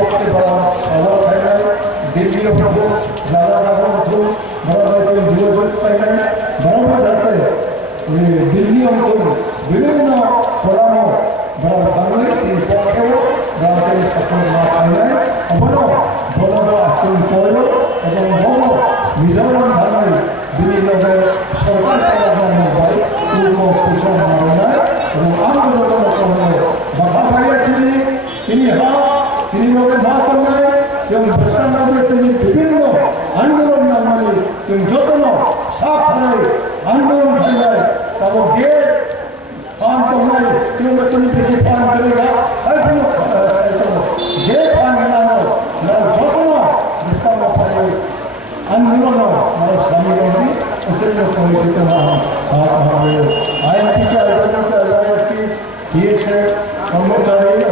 পক্ষে বলা আবার পাই নাই দিল্লি হতো জায়গা হতো বরাবর যোগাযোগ পাই নাই বরাবর যাতে দিল্লি হতো বিভিন্ন ফোরাম বরাবর বাংলায় এই পক্ষেও রাজনীতি সফল না পাই নাই আবারও বড় আক্রমণ করল এবং বড় মিজোরাম বাংলায় বিভিন্ন সরকার হয় পূর্ব পোষণ নাই এবং আন্দোলন বাধা পাইয়াছিলেন তিনি তিনি লোকের না করলেন এবং বিশ্রাম তিনি বিভিন্ন আন্দোলন নামালি তিনি যত্ন সাফ হয় আন্দোলন হয় তবে যে ফান করলেন তিনি বেশি ফান করেগা যে ফান মেলানো যত্ন বিশ্রাম পাই আন্দোলন আমার স্বামী उससे पहुँचे तो आए पीछे की कर्मचारी